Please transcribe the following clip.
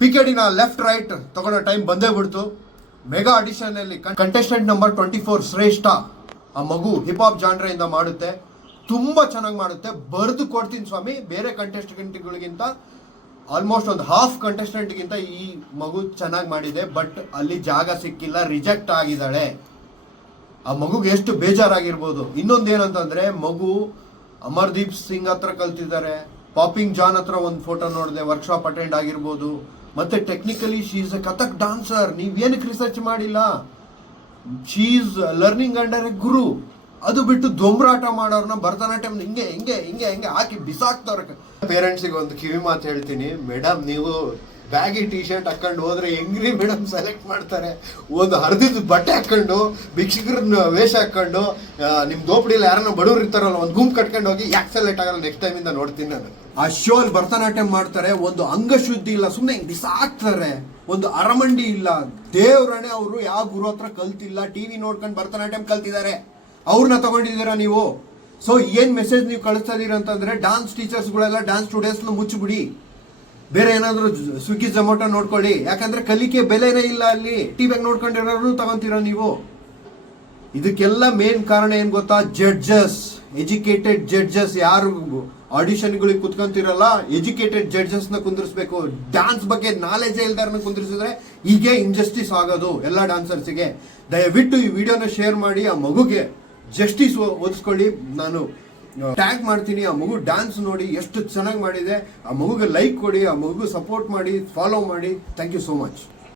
ಪಿಕೆಡಿನ left right ತಗೊಳ್ಳೋ time ಬಂದೇ ಬಿಡ್ತು. ಮೆಗಾ ಆಡಿಷನ್ ಅಲ್ಲಿ ಕಂಟೆಸ್ಟೆಂಟ್ ನಂಬರ್ 24 ಶ್ರೇಷ್ಠ ಆ ಮಗು ಹಿಪ್ ಹಾಪ್ ಜಾನ್ರ ಇಂದ ಮಾಡುತ್ತೆ, ತುಂಬಾ ಚೆನ್ನಾಗಿ ಮಾಡುತ್ತೆ. ಬರೆದು ಕೊಡ್ತೀನಿ ಸ್ವಾಮಿ, ಬೇರೆ ಕಂಟೆಸ್ಟೆಂಟ್ಗಳಿಗಿಂತ ಆಲ್ಮೋಸ್ಟ್ ಒಂದು ಹಾಫ್ ಕಂಟೆಸ್ಟೆಂಟ್ಗಿಂತ ಈ ಮಗು ಚೆನ್ನಾಗಿ ಮಾಡಿದೆ. ಬಟ್ ಅಲ್ಲಿ ಜಾಗ ಸಿಕ್ಕಿಲ್ಲ, ರಿಜೆಕ್ಟ್ ಆಗಿದ್ದಾಳೆ. ಆ ಮಗುಗೆ ಎಷ್ಟು ಬೇಜಾರಾಗಿರ್ಬೋದು. ಇನ್ನೊಂದು ಏನಂತಂದ್ರೆ, ಮಗು ಅಮರ್ದೀಪ್ ಸಿಂಗ್ ಹತ್ರ ಕಲ್ತಿದ್ದಾರೆ, ಪಾಪಿಂಗ್ ಜಾನ್ ಹತ್ರ ಒಂದು ಫೋಟೋ ನೋಡಿದೆ, ವರ್ಕ್ಶಾಪ್ ಅಟೆಂಡ್ ಆಗಿರ್ಬೋದು. ಮತ್ತೆ technically she is a Kathak dancer. ನೀವೇನಕ್ಕೆ ರಿಸರ್ಚ್ ಮಾಡಿಲ್ಲ? She is learning under a guru. ಅದು ಬಿಟ್ಟು ದೊಂಬ್ರಾಟ ಮಾಡೋರ್ನ ಭರತನಾಟ್ಯಂ ಹಿಂಗೆ ಹಿಂಗೆ ಹಿಂಗೆ ಹಿಂಗೆ ಹಾಕಿ ಬಿಸಾಕ್ತವ್ರೆ. ಪೇರೆಂಟ್ಸಿಗೆ ಒಂದು ಕಿವಿ ಮಾತು ಹೇಳ್ತೀನಿ, ಮೇಡಮ್ ನೀವು ಬ್ಯಾಗಿ ಟಿ ಶರ್ಟ್ ಹಾಕೊಂಡು ಹೋದ್ರೆ ಹೆಂಗ್ರಿ ಮೇಡಮ್ ಸೆಲೆಕ್ಟ್ ಮಾಡ್ತಾರೆ? ಒಂದು ಹರಿದಿದ್ದು ಬಟ್ಟೆ ಹಾಕೊಂಡು, ಭಿಕ್ಷುಕರನ್ನ ವೇಷ ಹಾಕೊಂಡು, ನಿಮ್ ದೋಪಡಿಯಲ್ಲಿ ಯಾರನ್ನ ಬಡವ್ರು ಇರ್ತಾರಲ್ಲ, ಒಂದು ಗುಂಪು ಕಟ್ಕೊಂಡು ಹೋಗಿ ಯಾಕೆ ಸೆಲೆಕ್ಟ್ ಆಗಲ್ಲ? ನೆಕ್ಸ್ಟ್ ಟೈಮ್ ಇಂದ ನೋಡ್ತೀನಿ ನಾನು. ಆ ಶೋ ಅಲ್ಲಿ ಭರತನಾಟ್ಯಂ ಮಾಡ್ತಾರೆ, ಒಂದು ಅಂಗಶುದ್ಧಿ ಇಲ್ಲ, ಸುಮ್ಮನೆ ಹಿಂಗೆ ಬಿಸಾಕ್ತಾರೆ. ಒಂದು ಅರಮಂಡಿ ಇಲ್ಲ. ದೇವ್ರನೇ ಅವರು ಯಾವ ಗುರು ಹತ್ರ ಕಲ್ತಿಲ್ಲ, ಟಿವಿ ನೋಡ್ಕೊಂಡು ಭರತನಾಟ್ಯಂ ಕಲ್ತಿದ್ದಾರೆ. ಅವ್ರನ್ನ ತಗೊಂಡಿದ್ದೀರಾ ನೀವು. ಸೊ ಏನ್ ಮೆಸೇಜ್ ನೀವು ಕಳಿಸ್ತಾ ಇದೀರ ಅಂತಂದ್ರೆ, ಡಾನ್ಸ್ ಟೀಚರ್ಸ್ಗಳೆಲ್ಲ ಡಾನ್ಸ್ ಸ್ಟುಡಿಯೋಸ್ನ ಮುಚ್ಚಿಬಿಡಿ, ಬೇರೆ ಏನಾದ್ರು ಸ್ವಿಗ್ಗಿ ಝೊಮ್ಯಾಟೊ ನೋಡ್ಕೊಳ್ಳಿ. ಯಾಕಂದ್ರೆ ಕಲಿಕೆ ಬೆಲೆನೇ ಇಲ್ಲ ಅಲ್ಲಿ. ಟಿವಿಯಾಗ ನೋಡ್ಕೊಂಡಿರೋರು ತಗೊಂತೀರ ನೀವು. ಇದಕ್ಕೆಲ್ಲ ಮೇನ್ ಕಾರಣ ಏನ್ ಗೊತ್ತಾ? Judges, educated judges. ಯಾರು ಆಡಿಷನ್ಗಳಿಗೆ ಕುತ್ಕೊಂತಿರಲ್ಲ, ಎಜುಕೇಟೆಡ್ ಜಡ್ಜಸ್ ನ ಕುಂದಿರ್ಸ್ಬೇಕು. ಡಾನ್ಸ್ ಬಗ್ಗೆ ನಾಲೆಜೇ ಇಲ್ದಾರನ್ನ ಕುಂದಿರ್ಸಿದ್ರೆ ಹೀಗೆ ಇಂಜಸ್ಟಿಸ್ ಆಗೋದು ಎಲ್ಲ ಡಾನ್ಸರ್ಸ್ಗೆ. ದಯವಿಟ್ಟು ಈ ವಿಡಿಯೋನ ಶೇರ್ ಮಾಡಿ, ಆ ಮಗುಗೆ ಜಸ್ಟಿಸ್ ಒದಗಿಸ್ಕೊಳ್ಳಿ. ನಾನು ಟ್ಯಾಗ್ ಮಾಡ್ತೀನಿ. ಆ ಮಗು ಡ್ಯಾನ್ಸ್ ನೋಡಿ ಎಷ್ಟು ಚೆನ್ನಾಗಿ ಮಾಡಿದೆ. ಆ ಮಗುಗೆ ಲೈಕ್ ಕೊಡಿ, ಆ ಮಗು ಸಪೋರ್ಟ್ ಮಾಡಿ, ಫಾಲೋ ಮಾಡಿ. Thank you so much.